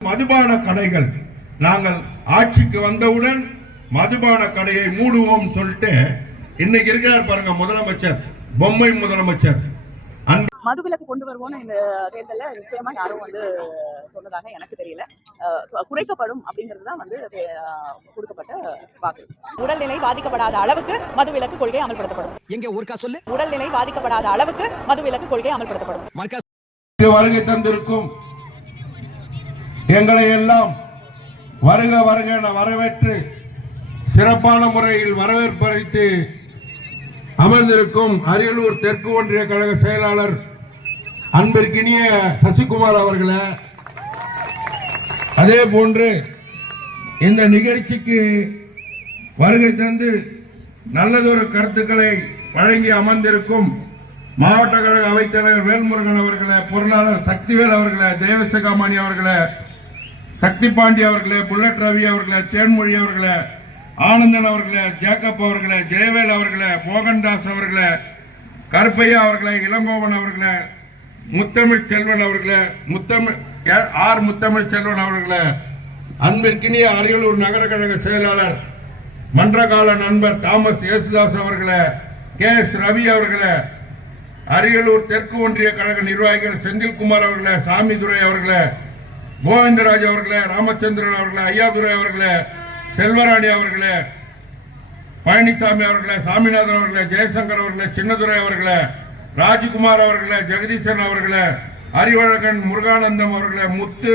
மதுபான கடைகள். நாங்கள் ஆட்சிக்கு வந்தவுடன் மதுபான கடையை மூடுவோம் சொல்லிட்டு இன்னைக்கு இருக்கிறார் பாருங்க முதலமைச்சர் பொம்மை முதலமைச்சர். மதுவிலக்கு கொண்டு வருவோம்னு இந்த தேர்தலில் நிச்சயமா யாரும் வந்து சொன்னதாக எனக்கு தெரியல. அஹ் குறைக்கப்படும் அப்படிங்கிறது தான் வந்து கொடுக்கப்பட்ட வாக்கு. உடல்நிலை பாதிக்கப்படாத அளவுக்கு மதுவிலக்கு கொள்கை அமல்படுத்தப்படும். எங்க ஊருக்கா சொல்லு? உடல்நிலை பாதிக்கப்படாத அளவுக்கு மதுவிலக்கு கொள்கை அமல்படுத்தப்படும். வருகை தந்திருக்கும் எங்களை எல்லாம் வருக வருக என வரவேற்று சிறப்பான முறையில் வரவேற்பளித்து அமர்ந்திருக்கும் அரியலூர் தெற்கு ஒன்றிய கழக செயலாளர் அன்பிற்கினிய சசிகுமார் அவர்களை. அதே போன்று இந்த நிகழ்ச்சிக்கு வருகை தந்து நல்லதொரு கருத்துக்களை வழங்கி அமர்ந்திருக்கும் மாவட்ட கழக அவைத்தலைவர் வேல்முருகன் அவர்களை பொருளாளர் சக்திவேல் அவர்களை தேவசகாமணி அவர்களை சக்தி பாண்டி அவர்களே புல்லட் ரவி அவர்களே தேன்மொழி அவர்களே ஆனந்தன் அவர்களே ஜேக்கப் அவர்களே ஜெயவேல் அவர்களே மோகன்தாஸ் அவர்களே கருப்பையா அவர்களே இளங்கோவன் அவர்களே முத்தமிழ் செல்வன் அவர்களே முத்தமிழ் ஏ- ஆர் முத்தமிழ் செல்வன் அவர்களே அன்பிற்கினிய அரியலூர் நகர கழக செயலாளர் மன்றகால நண்பர் தாமஸ் யேசுதாஸ் அவர்களே கே எஸ் ரவி அவர்களே அரியலூர் தெற்கு ஒன்றிய கழக நிர்வாகிகள் செந்தில்குமார் அவர்களே சாமிதுரை அவர்களே கோவிந்தராஜ் அவர்களே ராமச்சந்திரன் அவர்களே ஐயாதுரை அவர்களே செல்வராணி அவர்களே பழனிசாமி அவர்களே சாமிநாதன் அவர்களே ஜெயசங்கர் அவர்களே சின்னதுரை அவர்களே ராஜ்குமார் அவர்களே ஜெகதீசன் அவர்களே அறிவழகன் முருகானந்தம் அவர்களே முத்து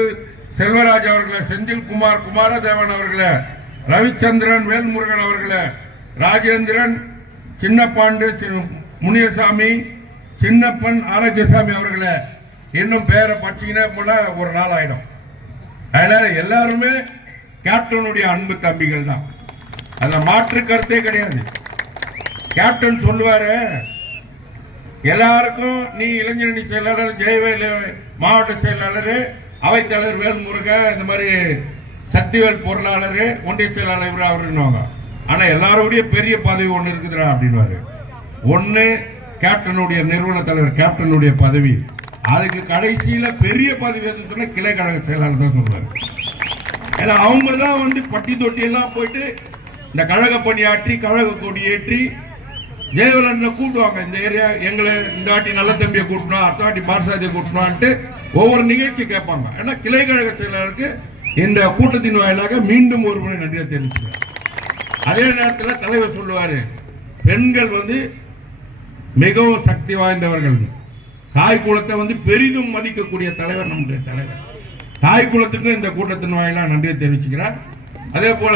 செல்வராஜ் அவர்களே செந்தில்குமார் குமாரதேவன் அவர்களே ரவிச்சந்திரன் வேல்முருகன் அவர்களே ராஜேந்திரன் சின்னப்பாண்டு முனியசாமி சின்னப்பன் ஆரோக்கியசாமி அவர்களே. இன்னும் பேரை படிச்சீங்கன்னா போல ஒரு நாள் ஆயிடும். அதனால எல்லாருமே கேப்டனுடைய அன்பு தம்பிகள் தான். அதுல மாற்று கருத்தே கிடையாது. கேப்டன் சொல்லுவாரு எல்லாருக்கும் நீ இளைஞரணி செயலாளர் ஜெயவேலு மாவட்ட செயலாளர் அவைத்தலைவர் வேல்முருக இந்த மாதிரி சக்திவேல் பொருளாளர் ஒன்றிய செயலாளர் இவர் அவருன்னுவாங்க. ஆனா எல்லாருடைய பெரிய பதவி ஒன்று இருக்குதுடா அப்படின்னுவாரு. ஒன்று கேப்டனுடைய நிறுவன தலைவர் கேப்டனுடைய பதவி. அதுக்கு கடைசியில பெரிய பதவி சொன்னா கிளை கழக செயலாளர் தான் சொல்றாரு. ஏன்னா அவங்க தான் வந்து பட்டி தொட்டி எல்லாம் போயிட்டு இந்த கழக பணியாற்றி கழக கொடி ஏற்றி ஜெயவலன்ல கூட்டுவாங்க. இந்த ஏரியா எங்களை இந்த ஆட்டி நல்ல தம்பியை கூட்டணும் அடுத்த ஆட்டி பாரசாதியை கூட்டணும்ட்டு ஒவ்வொரு நிகழ்ச்சி கேட்பாங்க. ஏன்னா கிளை கழக செயலாளருக்கு இந்த கூட்டத்தின் வாயிலாக மீண்டும் ஒரு முறை நன்றியை தெரிவிச்சுக்கிறேன். அதே நேரத்தில் தலைவர் சொல்லுவாரு பெண்கள் வந்து மிகவும் சக்தி வாய்ந்தவர்கள். தாய் குலத்தை வந்து பெரிதும் மதிக்கக்கூடிய தலைவர் நம்முடைய தலைவர். தாய் குலத்துக்கு இந்த கூட்டத்தின் வாயிலாக நன்றியை தெரிவிச்சுக்கிறார். அதே போல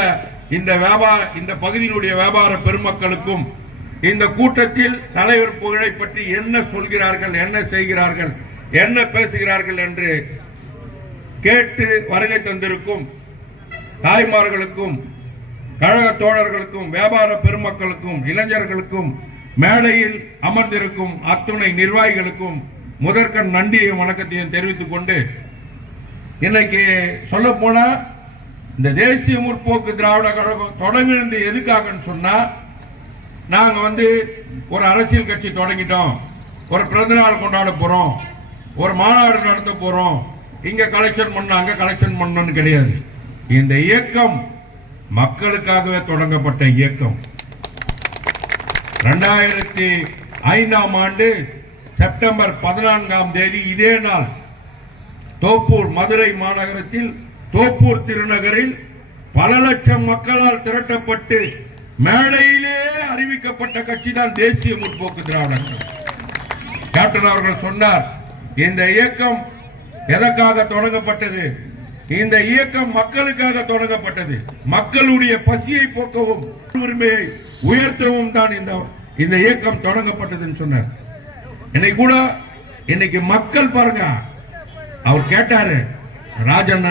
இந்த வியாபார இந்த பகுதியினுடைய வியாபார பெருமக்களுக்கும் இந்த கூட்டத்தில் தலைவர் புகழை பற்றி என்ன சொல்கிறார்கள் என்ன செய்கிறார்கள் என்ன பேசுகிறார்கள் என்று கேட்டு வருகை தந்திருக்கும் தாய்மார்களுக்கும் கழக தோழர்களுக்கும் வியாபார பெருமக்களுக்கும் இளைஞர்களுக்கும் மேடையில் அமர்ந்திருக்கும் அத்துணை நிர்வாகிகளுக்கும் முதற்கண் நன்றியையும் வணக்கத்தையும் தெரிவித்துக் கொண்டு இன்னைக்கு சொல்ல போனா இந்த தேசிய முற்போக்கு திராவிட கழகம் தொடங்கினது எதுக்காகன்னு சொன்னா நாங்க வந்து ஒரு அரசியல் கட்சி தொடங்கிட்டோம். ஒரு பிறந்தநாள் கொண்டாட போறோம். ஒரு மாநாடு நடத்த போறோம். இங்க கலெக்ஷன் பண்ண அங்க கலெக்ஷன் பண்ணணும்னு கிடையாது. இந்த இயக்கம் மக்களுக்காகவே தொடங்கப்பட்ட இயக்கம். ரெண்டாயிரத்தி ஐந்தாம் ஆண்டு செப்டம்பர் பதினான்காம் தேதி இதே நாள் தோப்பூர் மதுரை மாநகரத்தில் தோப்பூர் திருநகரில் பல லட்சம் மக்களால் திரட்டப்பட்டு மேடையிலே அறிவிக்கப்பட்ட கட்சி தான் தேசிய முற்போக்கு திராவிடர் கேப்டன் அவர்கள் சொன்னார் இந்த இயக்கம் எதற்காக தொடங்கப்பட்டது? இந்த இயக்கம் மக்களுக்காக தொடங்கப்பட்டது. மக்களுடைய பசியை போக்கவும் உரிமையை உயர்த்தவும் தான் இந்த இந்த இயக்கம் தொடங்கப்பட்டதுன்னு சொன்னார். இன்னைக்கு கூட இன்னைக்கு மக்கள் பாருங்க அவர் கேட்டாரு ராஜண்ண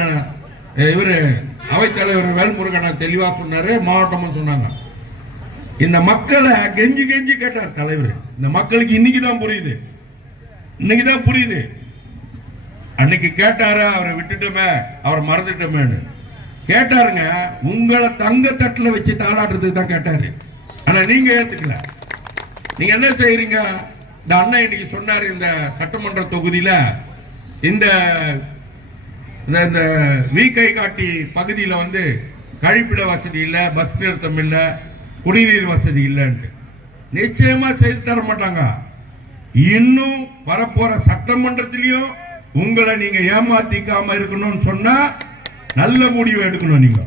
இவரு அவைத்தலைவர் வேல்முருகனா தெளிவா சொன்னாரு மாவட்டமும் சொன்னாங்க. இந்த மக்களை கெஞ்சி கெஞ்சி கேட்டார் தலைவர். இந்த மக்களுக்கு இன்னைக்கு தான் புரியுது. இன்னைக்கு தான் புரியுது. அன்னைக்கு கேட்டாரு அவரை விட்டுட்டோமே அவரை மறந்துட்டோமேன்னு. கேட்டாருங்க உங்களை தங்க தட்டுல வச்சு தாளாடுறதுக்கு தான் கேட்டாரு. ஆனா நீங்க ஏத்துக்கல. நீங்க என்ன செய்யறீங்க இந்த அண்ணன் இன்னைக்கு சொன்னாரு இந்த சட்டமன்ற தொகுதியில இந்த இந்த இந்த வி கை காட்டி பகுதியில வந்து கழிப்பிட வசதி இல்லை பஸ் நிறுத்தம் இல்லை குடிநீர் வசதி இல்லைன்ட்டு. நிச்சயமா செய்து தர மாட்டாங்க. இன்னும் வரப்போற சட்டமன்றத்திலையும் உங்களை நீங்க ஏமாத்திக்காம இருக்கணும்னு சொன்னா நல்ல முடிவு எடுக்கணும் நீங்க.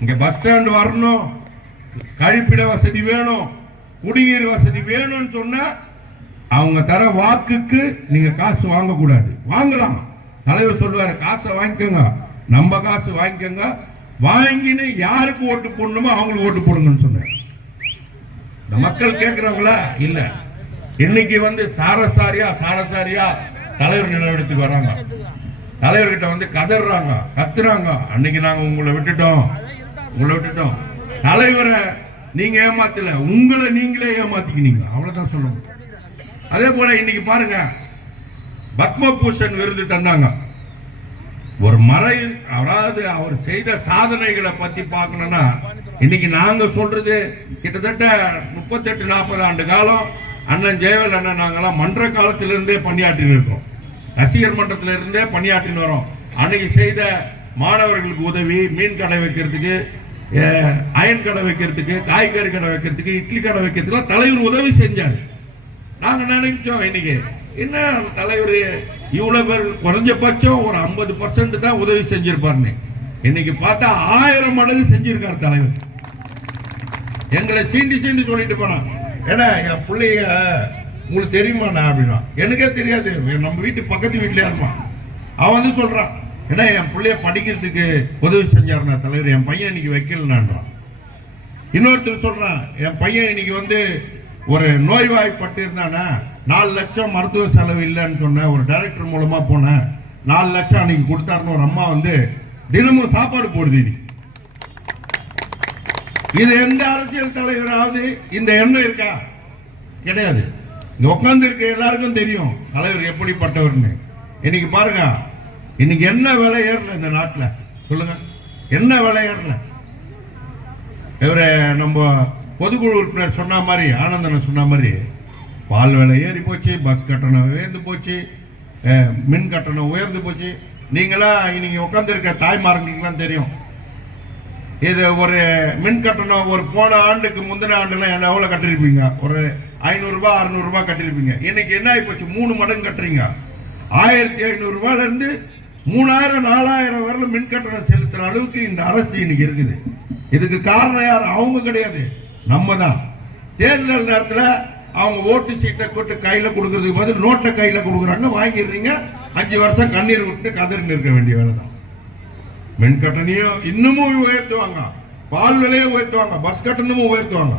இங்க பஸ் ஸ்டாண்ட் வரணும். கழிப்பிட வசதி வேணும். குடிநீர் வசதி வேணும்னு சொன்னா அவங்க தர வாக்குக்கு நீங்க காசு வாங்க கூடாது வாங்கலாம். தலைவர் சொல்லுவாரு காசை வாங்கிக்கோங்க. நம்ம காசு வாங்கிக்கோங்க. வாங்கின்னு யாருக்கு ஓட்டு போடணுமோ அவங்களுக்கு ஓட்டு போடுங்கன்னு சொன்னேன். இந்த மக்கள் கேட்கிறவங்களா? இல்ல. இன்னைக்கு வந்து சாரசாரியா சாரசாரியா தலைவர் நிலவரத்துக்கு வராங்க. தலைவர்கிட்ட வந்து கதறாங்க கத்துறாங்க. அன்னைக்கு நாங்க உங்களை விட்டுட்டோம். உங்களை விட்டுட்டோம். தலைவரை நீங்க ஏமாத்தல. உங்களை நீங்களே ஏமாத்திக்கினீங்க. அவ்வளவுதான் சொல்லணும். அதே போல இன்னைக்கு பாருங்க பத்மபூஷன் விருது தந்தாங்க. ஒரு மறை அதாவது அவர் செய்த சாதனைகளை பத்தி பார்க்கணும்னா இன்னைக்கு நாங்க சொல்றது கிட்டத்தட்ட முப்பத்தெட்டு நாற்பது ஆண்டு காலம் அண்ணன் ஜெயவேல் அண்ணன் நாங்கெல்லாம் மன்ற காலத்திலிருந்தே பணியாற்றி இருக்கோம் ரசிகர் மன்றத்திலிருந்தே பணியாற்றின்னு வரோம். அன்னைக்கு செய்த மாணவர்களுக்கு உதவி மீன் கடை வைக்கிறதுக்கு அயன் கடை வைக்கிறதுக்கு காய்கறி கடை வைக்கிறதுக்கு இட்லி கடை வைக்கிறதுக்கு தலைவர் உதவி செஞ்சாரு. நாங்க நினைச்சோம் இன்னைக்கு என்ன தலைவர் இவ்வளவு பேர் குறைஞ்சபட்சம் ஒரு ஐம்பது பர்சன்ட் தான் உதவி செஞ்சிருப்பாருன்னு. இன்னைக்கு பார்த்தா ஆயிரம் மடங்கு செஞ்சிருக்காரு தலைவர். எங்களை சீண்டி சீண்டி சொல்லிட்டு போனான் ஏன்னா என் பிள்ளைய உங்களுக்கு தெரியுமா நான் அப்படின்னா? எனக்கே தெரியாது. நம்ம வீட்டு பக்கத்து வீட்லயே இருப்பான். அவன் வந்து சொல்றான் ஏன்னா என் பிள்ளைய படிக்கிறதுக்கு உதவி செஞ்சாருண்ணா தலைவர். என் பையன் இன்னைக்கு வைக்கலனான்றான் இன்னொருத்தர் சொல்றான் என் பையன் இன்னைக்கு வந்து ஒரு நோய்வாய்ப்பட்டு இருந்தானா? நாலு லட்சம் மருத்துவ செலவு இல்லைன்னு சொன்ன ஒரு டைரக்டர் மூலமா போனேன் நாலு லட்சம் அன்னைக்கு கொடுத்தாருன்னு ஒரு அம்மா வந்து தினமும் சாப்பாடு போடுது இன்னைக்கு. இது எந்த அரசியல் தலைவராவது இந்த எண்ணம் இருக்கா? கிடையாது. உட்கார்ந்து இருக்க எல்லாருக்கும் தெரியும் தலைவர் எப்படிப்பட்டவர்னு. இன்னைக்கு பாருங்க இன்னைக்கு என்ன விலை ஏறல இந்த நாட்டில்? சொல்லுங்க என்ன விலை ஏறல? இவரு நம்ம பொதுக்குழு உறுப்பினர் சொன்ன மாதிரி ஆனந்தன் சொன்ன மாதிரி பால் விலை ஏறி போச்சு பஸ் கட்டணம் உயர்ந்து போச்சு மின் கட்டணம் உயர்ந்து போச்சு. நீங்களா இன்னைக்கு உட்காந்துருக்க தாய்மார்களுக்கெல்லாம் தெரியும். இது ஒரு மின் கட்டணம் ஒரு போன ஆண்டுக்கு முந்தின ஆண்டுலாம் என்ன எவ்வளோ கட்டிருப்பீங்க? ஒரு ஐநூறுரூபா அறுநூறுபா கட்டிருப்பீங்க. இன்னைக்கு என்ன ஆகி போச்சு மூணு மடங்கு கட்டுறீங்க. ஆயிரத்தி ஐநூறுரூபாலேருந்து மூணாயிரம் நாலாயிரம் வரலும் மின் கட்டணம் செலுத்துகிற அளவுக்கு இந்த அரசு இன்னைக்கு இருக்குது. இதுக்கு காரணம் யார்? அவங்க கிடையாது. நம்ம தான் தேர்தல் நேரத்தில் அவங்க ஓட்டு சீட்டை கொட்டு கையில் கொடுக்கறதுக்கு பதில் நோட்டை கையில் கொடுக்குறாங்க வாங்கிடுறீங்க. அஞ்சு வருஷம் கண்ணீர் விட்டு கதறி நிற்க வேண்டிய வேலை தான் மின் கட்டணையும் இன்னமும் உயர்த்துவாங்க. பால் விலையை உயர்த்துவாங்க. பஸ் கட்டணமும் உயர்த்துவாங்க.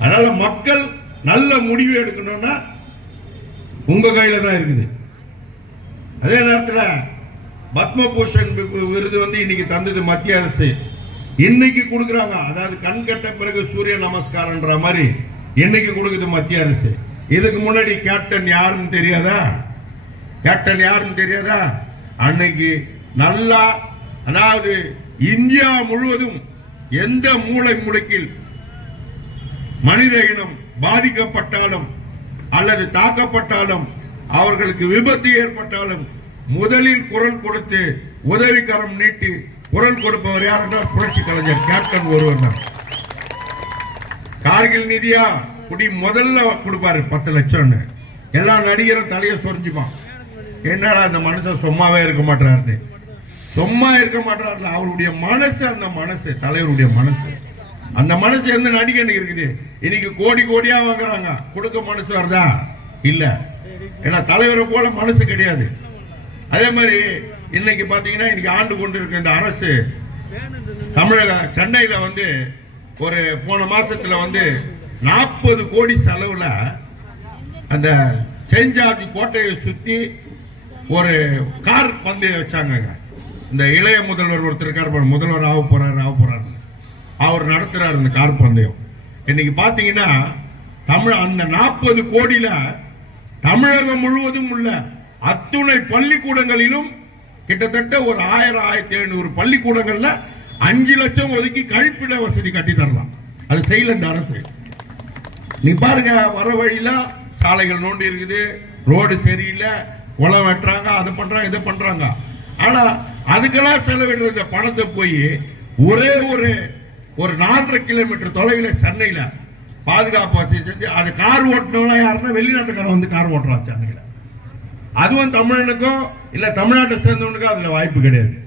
அதனால மக்கள் நல்ல முடிவு எடுக்கணும்னா உங்க கையில தான் இருக்குது. அதே நேரத்துல பத்மபூஷன் வி- விருது வந்து இன்னைக்கு தந்தது மத்திய அரசு. இன்னைக்கு கொடுக்குறாங்க. அதாவது கண் கட்ட பிறகு சூரிய நமஸ்காரம்ன்ற மாதிரி இன்னைக்கு கொடுக்குது மத்திய அரசு. இதுக்கு முன்னாடி கேப்டன் யாருன்னு தெரியாதா? கேப்டன் யாருன்னு தெரியாதா? அன்னைக்கு நல்லா அதாவது இந்தியா முழுவதும் எந்த மூளை முடுக்கில் மனித இனம் பாதிக்கப்பட்டாலும் அல்லது தாக்கப்பட்டாலும் அவர்களுக்கு விபத்து ஏற்பட்டாலும் முதலில் குரல் கொடுத்து உதவிக்கரம் நீட்டி குரல் கொடுப்பவர் யாருன்னா புரட்சி கலைஞர் கேப்டன் ஒருவர் தான். கார்கில் நிதியா குடி முதல்ல கொடுப்பாரு பத்து லட்சம்னு. எல்லா நடிகரும் தலையை சொரிஞ்சுப்பான். என்னடா அந்த மனுஷன் சும்மாவே இருக்க மாட்டாருன்னு சும்மா இருக்க மாட்டார்கள் அவருடைய மனசு அந்த மனசு தலைவருடைய மனசு. அந்த மனசு எந்த நடிகனுக்கு இருக்குது? இன்னைக்கு கோடி கோடியா வாங்குறாங்க. கொடுக்க மனசு வருதா? இல்ல. ஏன்னா தலைவரை போல மனசு கிடையாது. அதே மாதிரி இன்னைக்கு பாத்தீங்கன்னா இன்னைக்கு ஆண்டு கொண்டு இருக்க இந்த அரசு தமிழக சென்னையில வந்து ஒரு போன மாசத்துல வந்து நாற்பது கோடி செலவுல அந்த செயின்ட் கோட்டையை சுத்தி ஒரு கார் பந்தயம் வச்சாங்க இந்த இளைய முதல்வர் ஒருத்தர் இருக்கார் முதல்வர் ஆக போறாரு ஆக போறாரு. அவர் நடத்துறாரு இந்த கார் பந்தயம் இன்னைக்கு பாத்தீங்கன்னா தமிழ் அந்த நாற்பது கோடியில தமிழகம் முழுவதும் உள்ள அத்துணை பள்ளிக்கூடங்களிலும் கிட்டத்தட்ட ஒரு ஆயிரம் ஆயிரத்தி எழுநூறு பள்ளிக்கூடங்கள்ல அஞ்சு லட்சம் ஒதுக்கி கழிப்பிட வசதி கட்டி தரலாம். அது செய்யல இந்த அரசு. நீ பாருங்க வர வழியில சாலைகள் நோண்டி இருக்குது. ரோடு சரியில்லை. குளம் வெட்டுறாங்க அது பண்றாங்க இதை பண்றாங்க. ஆனா அதுக்கெல்லாம் செலவிடுற பணத்தை போய் ஒரே ஒரு ஒரு நாலரை கிலோமீட்டர் தொலைவில் சென்னையில் பாதுகாப்பு வசதி செஞ்சு அது கார் ஓட்டினவெல்லாம் யாருன்னா வெளிநாட்டுக்காரன் வந்து கார் ஓட்டுறான் சென்னையில். அதுவும் தமிழனுக்கும் இல்லை தமிழ்நாட்டை சேர்ந்தவனுக்கும் அதில் வாய்ப்பு கிடையாது.